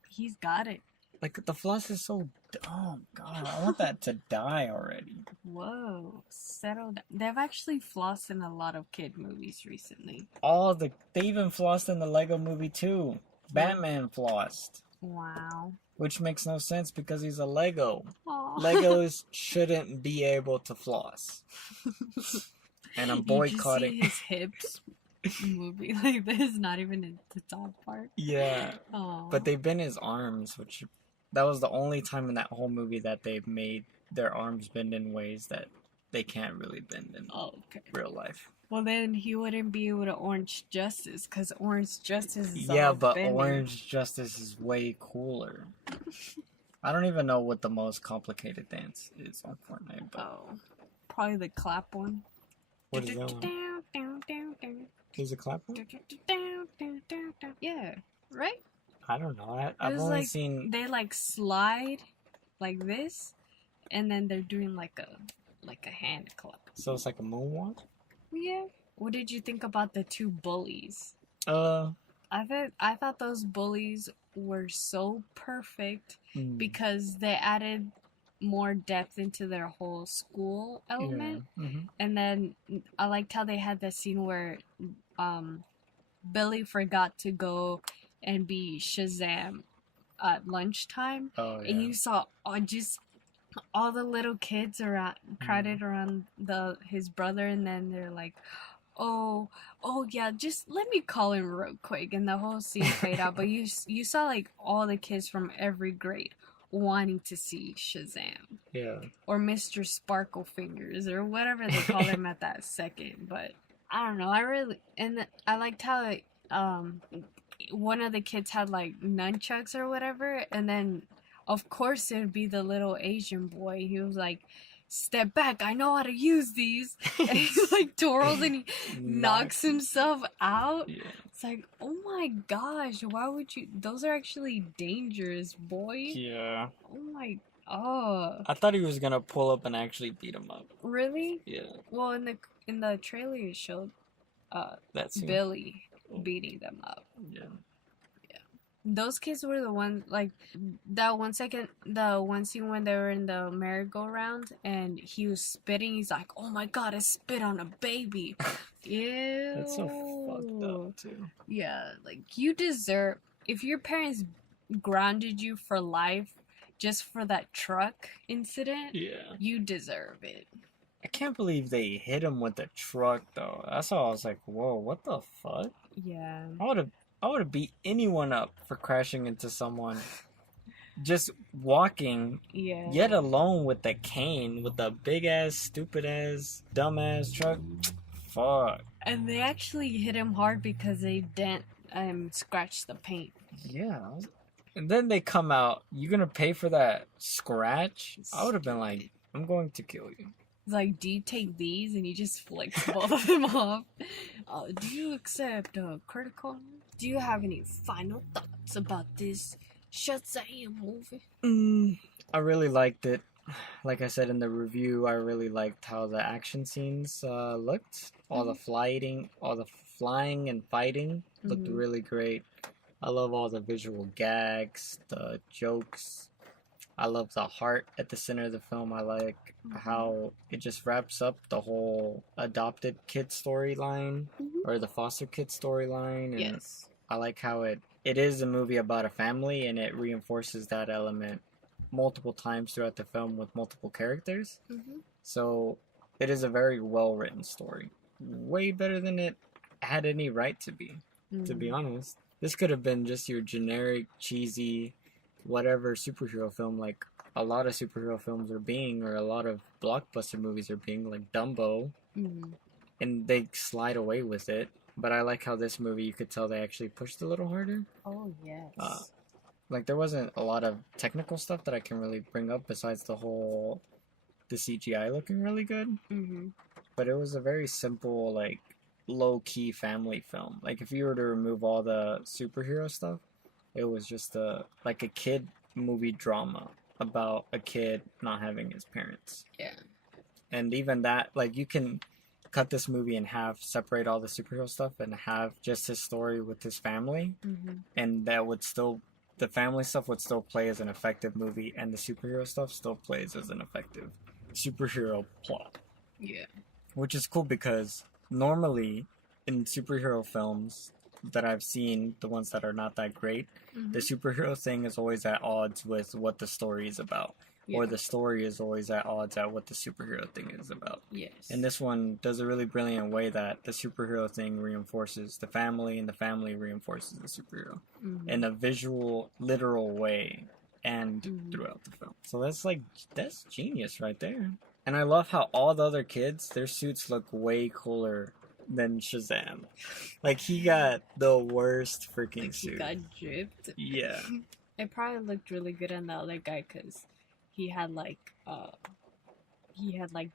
He's got it. Like, the floss is so dumb. God, I want that to die already. Whoa. Settle down. They've actually flossed in a lot of kid movies recently. They even flossed in the Lego movie too. Batman flossed. Wow. Which makes no sense because he's a Lego. Aww. Legos shouldn't be able to floss. And I'm boycotting. You see his hips movie like this, not even in the top part. Yeah. Aww. But they bend his arms, which that was the only time in that whole movie that they've made their arms bend in ways that they can't really bend in real life. Well, then he wouldn't be able to Orange Justice, because Orange Justice is but bending. Orange Justice is way cooler. I don't even know what the most complicated dance is on Fortnite. But probably the clap one. What is that one? Is it clap one? Yeah, right? I don't know. I've only seen... They like slide like this, and then they're doing like a hand clap. So it's like a moonwalk? Yeah. What did you think about the 2 bullies? I thought those bullies were so perfect because they added more depth into their whole school element. Yeah. And then I liked how they had that scene where Billy forgot to go and be Shazam at lunchtime. Oh, yeah. And you saw just all the little kids around crowded around his brother, and then they're like, oh, oh yeah, just let me call him real quick, and the whole scene played out. But you saw like all the kids from every grade wanting to see Shazam. Yeah. Or Mr. Sparkle Fingers or whatever they call him at that second. But I don't know. I liked how one of the kids had like nunchucks or whatever, and then of course it would be the little Asian boy. He was like, "Step back! I know how to use these." And he like twirls and he knocks himself out. Yeah. It's like, oh my gosh, why would you? Those are actually dangerous, boy. Yeah. Oh my. Oh. I thought he was gonna pull up and actually beat him up. Really? Yeah. Well, in the trailer it showed That's Billy beating them up. Yeah. Those kids were the ones, like, the one scene when they were in the merry-go-round and he was spitting. He's like, oh my god, I spit on a baby. Ew. That's so fucked up, too. Yeah, like, you deserve, if your parents grounded you for life just for that truck incident, Yeah. you deserve it. I can't believe they hit him with the truck, though. That's all I was like, whoa, what the fuck? Yeah. I would have beat anyone up for crashing into someone just walking, Yeah. yet alone with the cane, with the big ass, stupid ass, dumb ass truck. Fuck. And they actually hit him hard because they didn't scratch the paint. Yeah. And then they come out, you gonna pay for that scratch? I would have been like, I'm going to kill you. It's like, do you take these? And he just flicks both of them off. Do you accept critical? Do you have any final thoughts about this Shazam movie? I really liked it. Like I said in the review, I really liked how the action scenes looked. All the flying and fighting looked really great. I love all the visual gags, the jokes. I love the heart at the center of the film. I like how it just wraps up the whole adopted kid storyline or the foster kid storyline. And Yes. I like how it is a movie about a family, and it reinforces that element multiple times throughout the film with multiple characters. So it is a very well written story. Way better than it had any right to be honest. This could have been just your generic, cheesy, whatever superhero film, like a lot of superhero films are being, or a lot of blockbuster movies are being, like Dumbo, and they slide away with it. But I like how this movie, you could tell they actually pushed a little harder. Oh, yes. Like, there wasn't a lot of technical stuff that I can really bring up besides the CGI looking really good. But it was a very simple, like, low-key family film. Like, if you were to remove all the superhero stuff, it was just a kid movie drama about a kid not having his parents. Yeah. And even that, like, you can cut this movie in half, separate all the superhero stuff, and have just his story with his family. And that would still, the family stuff would still play as an effective movie, and the superhero stuff still plays as an effective superhero plot. Yeah. Which is cool because normally in superhero films that I've seen, the ones that are not that great, the superhero thing is always at odds with what the story is about. Yeah. Or the story is always at odds at what the superhero thing is about. Yes. And this one does a really brilliant way that the superhero thing reinforces the family, and the family reinforces the superhero in a visual, literal way, and throughout the film. So that's genius right there. And I love how all the other kids, their suits look way cooler than Shazam. Like, he got the worst freaking suit. He got dripped. Yeah. It probably looked really good on the other guy because he had like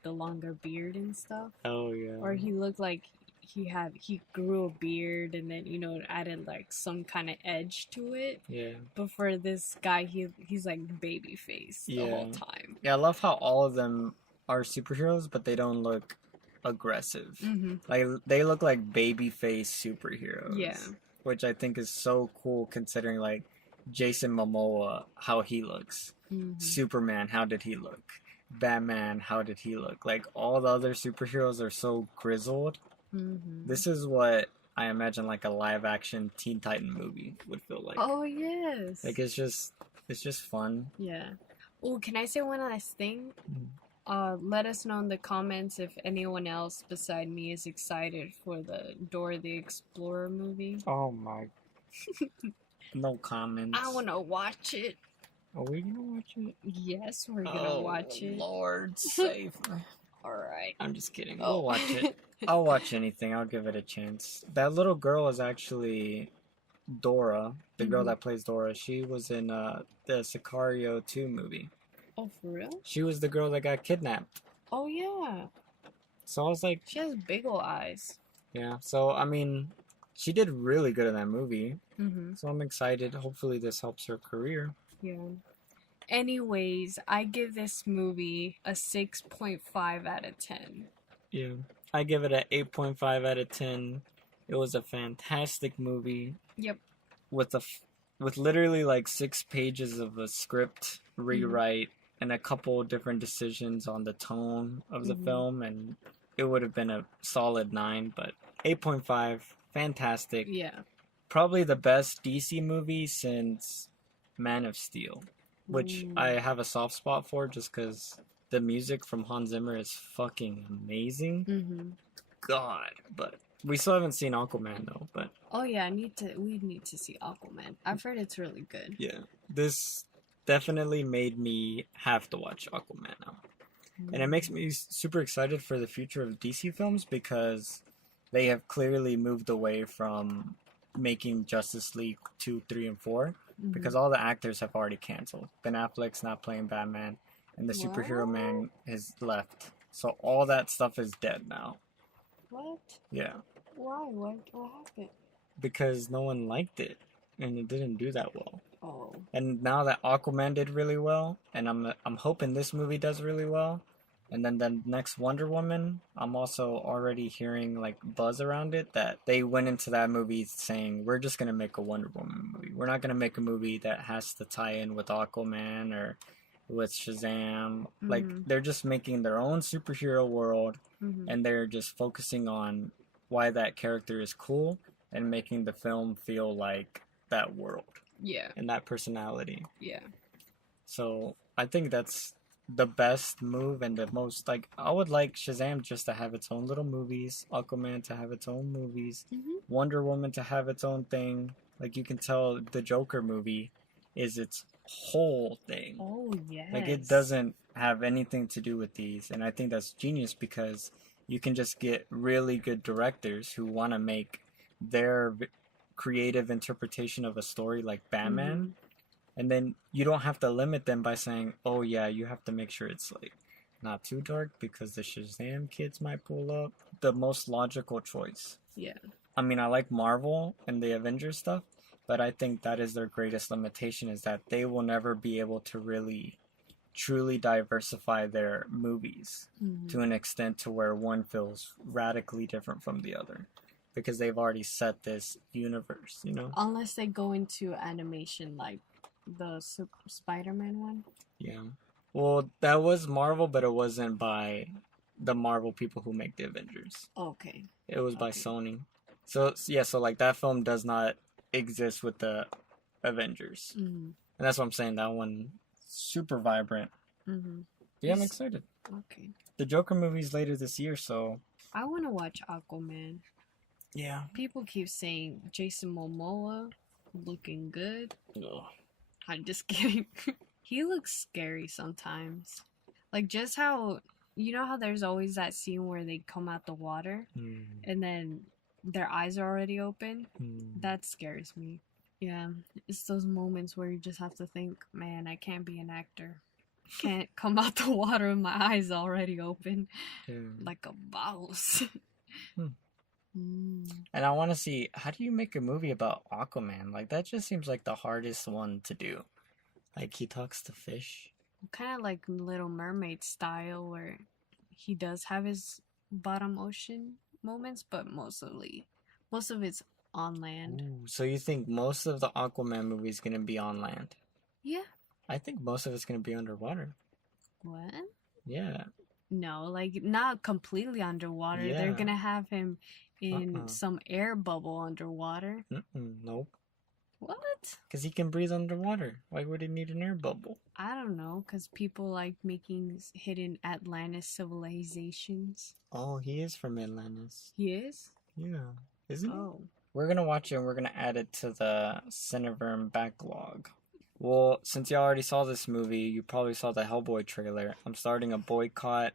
the longer beard and stuff. Oh yeah. Or he looked like he grew a beard and then, added like some kind of edge to it. Yeah. But for this guy, he's like baby face the whole time. Yeah, I love how all of them are superheroes, but they don't look aggressive. Like, they look like baby face superheroes. Yeah. Which I think is so cool, considering like Jason Momoa, how he looks. Superman, how did he look? Batman, how did he look? Like, all the other superheroes are so grizzled. This is what I imagine like a live action Teen Titan movie would feel like. Oh yes. Like, it's just fun. Yeah. Oh, can I say one last thing? Let us know in the comments if anyone else beside me is excited for the Dora the Explorer movie. Oh my. No comments. I want to watch it. Are we gonna watch it? Yes, we're gonna watch it. Lord, save me. Alright. I'm just kidding. We'll watch it. I'll watch anything. I'll give it a chance. That little girl is actually Dora, the girl that plays Dora. She was in the Sicario 2 movie. Oh, for real? She was the girl that got kidnapped. Oh, yeah. So I was like... She has big ol' eyes. Yeah, so I mean, she did really good in that movie. Mm-hmm. So I'm excited. Hopefully this helps her career. Yeah. Anyways, I give this movie a 6.5 out of 10. Yeah. I give it an 8.5 out of 10. It was a fantastic movie. Yep. With with literally like 6 pages of a script rewrite and a couple different decisions on the tone of the film, and it would have been a solid 9, but 8.5, fantastic. Yeah. Probably the best DC movie since Man of Steel, which I have a soft spot for just because the music from Hans Zimmer is fucking amazing. God, but we still haven't seen Aquaman though. But oh yeah, we need to see Aquaman. I've heard it's really good. Yeah, this definitely made me have to watch Aquaman now, and it makes me super excited for the future of DC films because they have clearly moved away from making Justice League 2, 3, and 4 because all the actors have already canceled. Ben Affleck's not playing Batman, and the superhero man has left. So all that stuff is dead now. What? Yeah. Why? What happened? Because no one liked it, and it didn't do that well. Oh. And now that Aquaman did really well, and I'm hoping this movie does really well, and then the next Wonder Woman, I'm also already hearing like buzz around it that they went into that movie saying we're just gonna make a Wonder Woman movie. We're not gonna make a movie that has to tie in with Aquaman or with Shazam. Like they're just making their own superhero world, and they're just focusing on why that character is cool and making the film feel like that world. Yeah. And that personality. Yeah. So I think that's the best move and the most, like, I would like Shazam just to have its own little movies, Aquaman to have its own movies, Wonder Woman to have its own thing. Like, you can tell the Joker movie is its whole thing. Oh, yes. Like, it doesn't have anything to do with these, and I think that's genius because you can just get really good directors who want to make their creative interpretation of a story like Batman. And then you don't have to limit them by saying, oh yeah, you have to make sure it's like not too dark because the Shazam kids might pull up. The most logical choice. Yeah. I mean, I like Marvel and the Avengers stuff, but I think that is their greatest limitation is that they will never be able to really truly diversify their movies to an extent to where one feels radically different from the other. Because they've already set this universe, you know? Unless they go into animation like the Spider-Man one. Yeah. Well, that was Marvel, but it wasn't by the Marvel people who make the Avengers. Okay. It was by Sony. So, yeah, so, like, that film does not exist with the Avengers. And that's what I'm saying. That one, super vibrant. Yeah, I'm excited. Okay. The Joker movie's later this year, so... I want to watch Aquaman. Yeah. People keep saying Jason Momoa looking good. Ugh. I'm just kidding. He looks scary sometimes. Like just how, you know how there's always that scene where they come out the water and then their eyes are already open? That scares me. Yeah, it's those moments where you just have to think, man, I can't be an actor. Can't come out the water with my eyes already open like a mouse. And I want to see, how do you make a movie about Aquaman? Like, that just seems like the hardest one to do. Like, he talks to fish. Kind of like Little Mermaid style, where he does have his bottom ocean moments, but most of it's on land. Ooh, so you think most of the Aquaman movie is going to be on land? Yeah. I think most of it's going to be underwater. What? Yeah. No, like, not completely underwater. Yeah. They're gonna have him in some air bubble underwater. Nope. What? Because he can breathe underwater. Why would he need an air bubble? I don't know, because people like making hidden Atlantis civilizations. Oh, he is from Atlantis. He is? Yeah. Isn't he? Oh. We're going to watch it and we're going to add it to the Cineverm backlog. Well, since you already saw this movie, you probably saw the Hellboy trailer. I'm starting a boycott.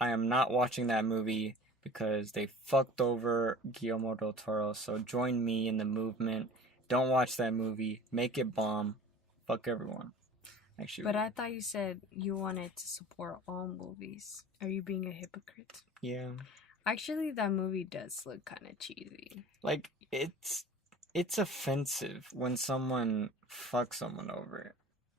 I am not watching that movie because they fucked over Guillermo del Toro. So join me in the movement. Don't watch that movie. Make it bomb. Fuck everyone. Actually, But I thought you said you wanted to support all movies. Are you being a hypocrite? yeah. Actually, that movie does look kind of cheesy. Like, it's offensive when someone fucks someone over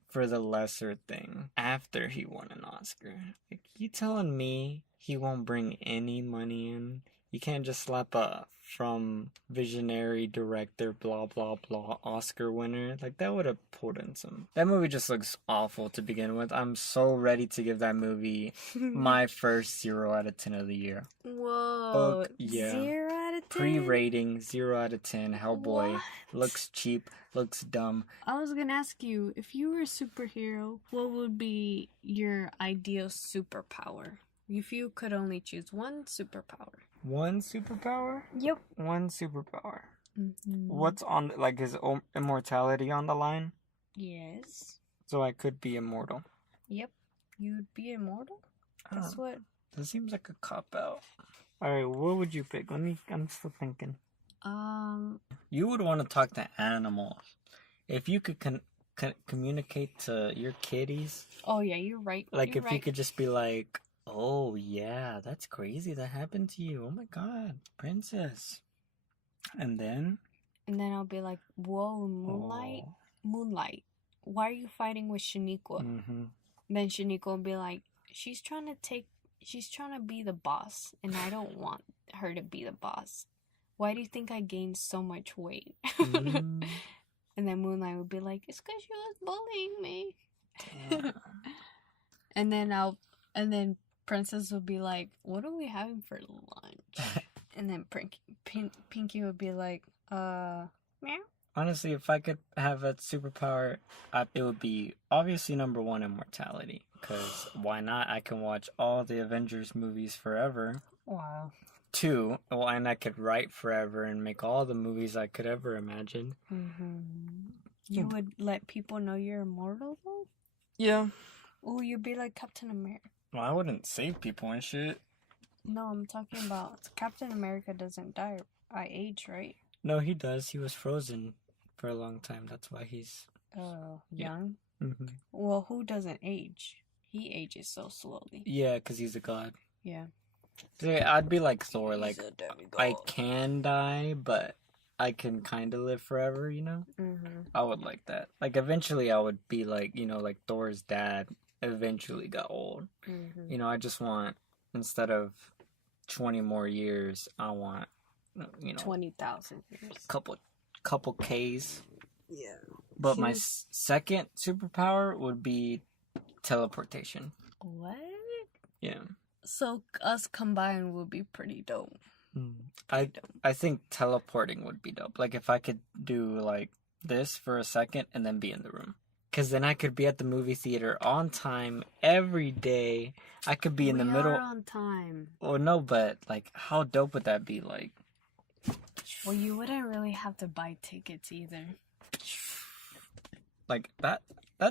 for the lesser thing after he won an Oscar. Like, you telling me he won't bring any money in? You can't just slap a from visionary director blah blah blah Oscar winner. Like, that would have pulled in some. That movie just looks awful to begin with. I'm so ready to give that movie my first 0 out of 10 of the year. Whoa. Fuck yeah. 0 out of 10? Pre-rating 0 out of 10. Hellboy. What? Looks cheap, looks dumb. I was gonna ask you, if you were a superhero, what would be your ideal superpower? If you could only choose one superpower. One superpower? Yep. One superpower. Mm-hmm. What's on, like, is immortality on the line? Yes. So I could be immortal. Yep. You'd be immortal? That's what... That seems like a cop-out. Alright, what would you pick? I'm still thinking. You would want to talk to animals. If you could communicate to your kitties. Oh, yeah, you're right. Like, you're if you could just be like, oh, yeah, that's crazy that happened to you. Oh, my God, princess. And then? And then I'll be like, whoa, Moonlight? Oh. Moonlight, why are you fighting with Shaniqua? Mm-hmm. Then Shaniqua will be like, she's trying to be the boss, and I don't want her to be the boss. Why do you think I gained so much weight? Mm. And then Moonlight would be like, it's because she was bullying me. Damn. And then Princess would be like, what are we having for lunch? And then Pinky would be like, meow. Honestly, if I could have a superpower, it would be obviously number 1, immortality. Because why not? I can watch all the Avengers movies forever. Wow. 2, well, and I could write forever and make all the movies I could ever imagine. Mm-hmm. You would let people know you're immortal, though? Yeah. Oh, you'd be like Captain America. Well, I wouldn't save people and shit. No, I'm talking about Captain America doesn't die by age, right? No, he does. He was frozen for a long time. That's why he's... young? Yeah. Mm-hmm. Well, who doesn't age? He ages so slowly. Yeah, because he's a god. Yeah. See, I'd be like Thor. Like, I can die, but I can kind of live forever, you know? Mm-hmm. I would like that. Like, eventually I would be like, you know, like Thor's dad eventually got old. Mm-hmm. You know, I just want, instead of 20 more years, I want, you know, 20,000 years. Couple Ks. Yeah. But my second superpower would be teleportation. What? Yeah. So us combined would be pretty dope. I think teleporting would be dope. Like, if I could do, like, this for a second and then be in the room. Because then I could be at the movie theater on time every day. I could be in the middle. We are on time. Oh, no, but, like, how dope would that be? Like, well, you wouldn't really have to buy tickets either. Like, that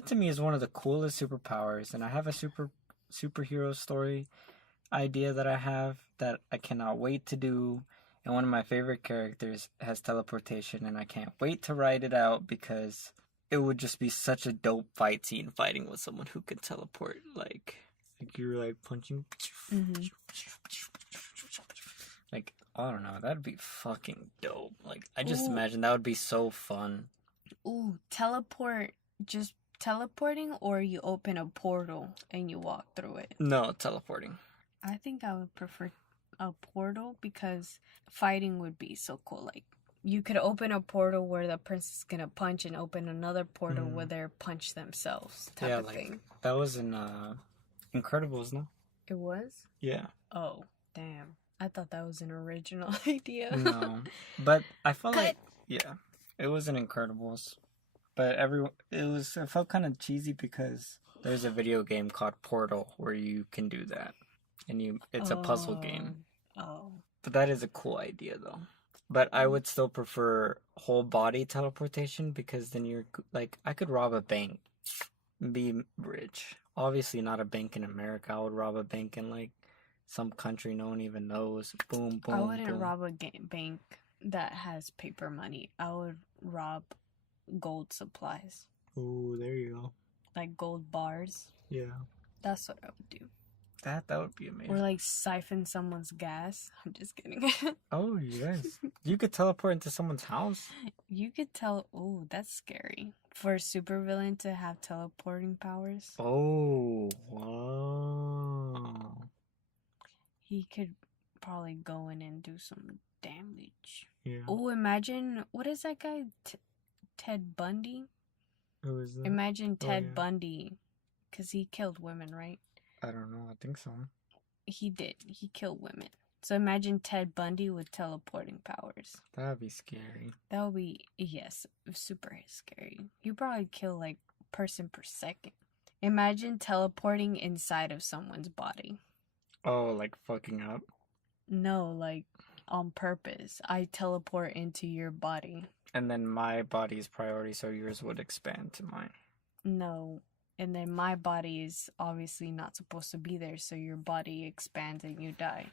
to me is one of the coolest superpowers. And I have a superhero story idea that I have that I cannot wait to do. And one of my favorite characters has teleportation, and I can't wait to write it out because it would just be such a dope fight scene fighting with someone who could teleport. Like you're like punching. Mm-hmm. Like, I don't know, that'd be fucking dope. Like, I just imagine that would be so fun. Ooh, just teleporting, or you open a portal and you walk through it? No, teleporting. I think I would prefer a portal because fighting would be so cool. Like, you could open a portal where the princess is gonna punch and open another portal where they're punch themselves type of thing. That was in Incredibles, no? It was? Yeah. Oh, damn. I thought that was an original idea. No. But I felt like... Yeah. It wasn't Incredibles, but it felt kind of cheesy because there's a video game called Portal where you can do that, and it's a puzzle game. Oh. But that is a cool idea though. But I would still prefer whole body teleportation because then you're like, I could rob a bank, and be rich. Obviously not a bank in America. I would rob a bank in like some country no one even knows. Boom, boom, I wouldn't boom. rob a bank that has paper money. I would rob gold supplies. Ooh, there you go. Like gold bars. Yeah. That's what I would do. That would be amazing. Or like siphon someone's gas. I'm just kidding. Oh, yes. You could teleport into someone's house. You could tell. Oh, that's scary. For a supervillain to have teleporting powers. Oh, wow. He could probably go in and do some damage. Yeah. Oh, imagine. What is that guy? Ted Bundy? Who is that? Imagine Ted yeah. Bundy. Because he killed women, right? I don't know. I think so. He did. He killed women. So imagine Ted Bundy with teleporting powers. That would be scary. That would be, yes, super scary. You probably kill like person per second. Imagine teleporting inside of someone's body. Oh, like fucking up? No, like on purpose. I teleport into your body. And then my body's priority, so yours would expand to mine. No. And then my body is obviously not supposed to be there, so your body expands and you die.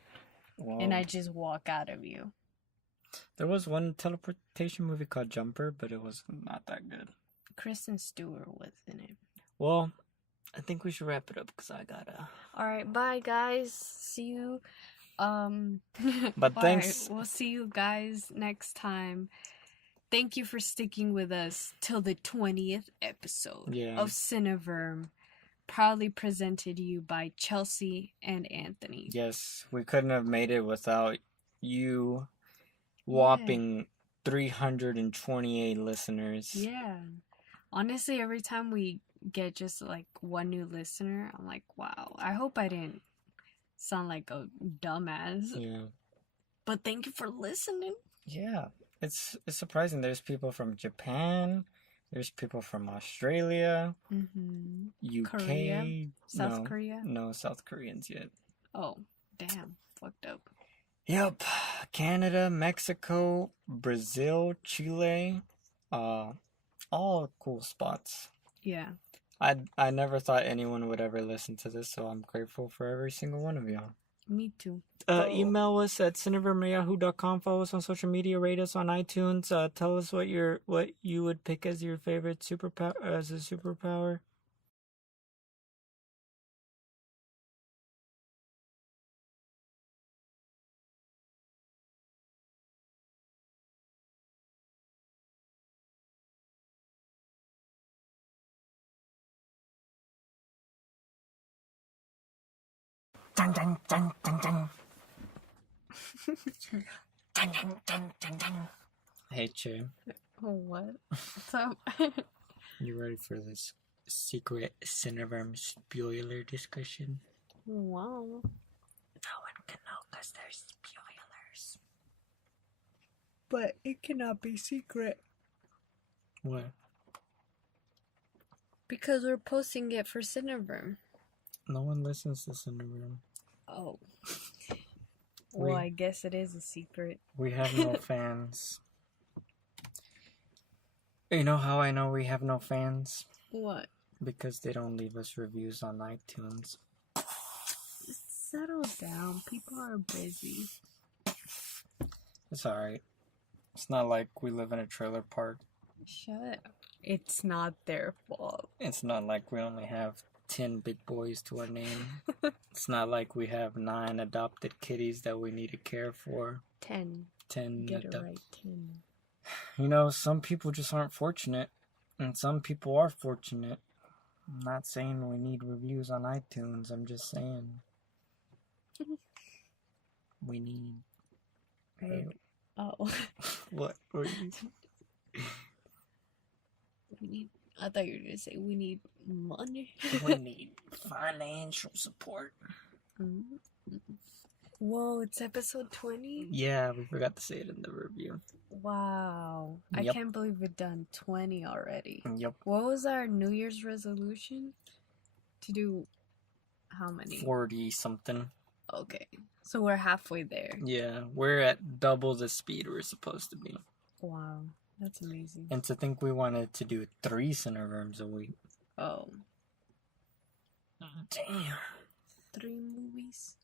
Whoa. And I just walk out of you. There was one teleportation movie called Jumper, but it was not that good. Kristen Stewart was in it. Well, I think we should wrap it up because I gotta. Alright, bye guys. See you. But thanks. Right, we'll see you guys next time. Thank you for sticking with us till the 20th episode of Cineverm, proudly presented to you by Chelsea and Anthony. Yes, we couldn't have made it without you whopping 328 listeners. Yeah. Honestly, every time we get just like one new listener, I'm like, wow, I hope I didn't sound like a dumbass. Yeah. But thank you for listening. Yeah. It's surprising. There's people from Japan. There's people from Australia. Mm-hmm. UK. Korea? South Korea? No South Koreans yet. Oh, damn. Fucked up. Yep. Canada, Mexico, Brazil, Chile. All cool spots. Yeah. I never thought anyone would ever listen to this, so I'm grateful for every single one of y'all. Me too. Email us at cineverm@yahoo.com. Follow us on social media. Rate us on iTunes. Tell us what you would pick as your favorite superpower. Dun dun dun dun dun. Dun dun dun dun dun. Hey, Che. Oh, what? What's up? You ready for this secret Cineverm spoiler discussion? Wow. No one can know because there's spoilers. But it cannot be secret. What? Because we're posting it for Cineverm. No one listens to Cineverm. Oh. Well, I guess it is a secret. We have no fans. You know how I know we have no fans? What? Because they don't leave us reviews on iTunes. Settle down. People are busy. It's alright. It's not like we live in a trailer park. Shut up. It's not their fault. It's not like we only have 10 big boys to our name. It's not like we have 9 adopted kitties that we need to care for. 10. 10. Get it right, 10. You know, some people just aren't fortunate. And some people are fortunate. I'm not saying we need reviews on iTunes. I'm just saying we need... Oh. What were you... We need... I thought you were going to say we need money. We need financial support. Mm-hmm. Whoa, it's episode 20? Yeah, we forgot to say it in the review. Wow. I Yep. can't believe we've done 20 already. Yep. What was our New Year's resolution? To do how many? 40 something. Okay. So we're halfway there. Yeah, we're at double the speed we're supposed to be. Wow. That's amazing. And to think we wanted to do 3 Cineverms a week. Oh. Damn. 3 movies?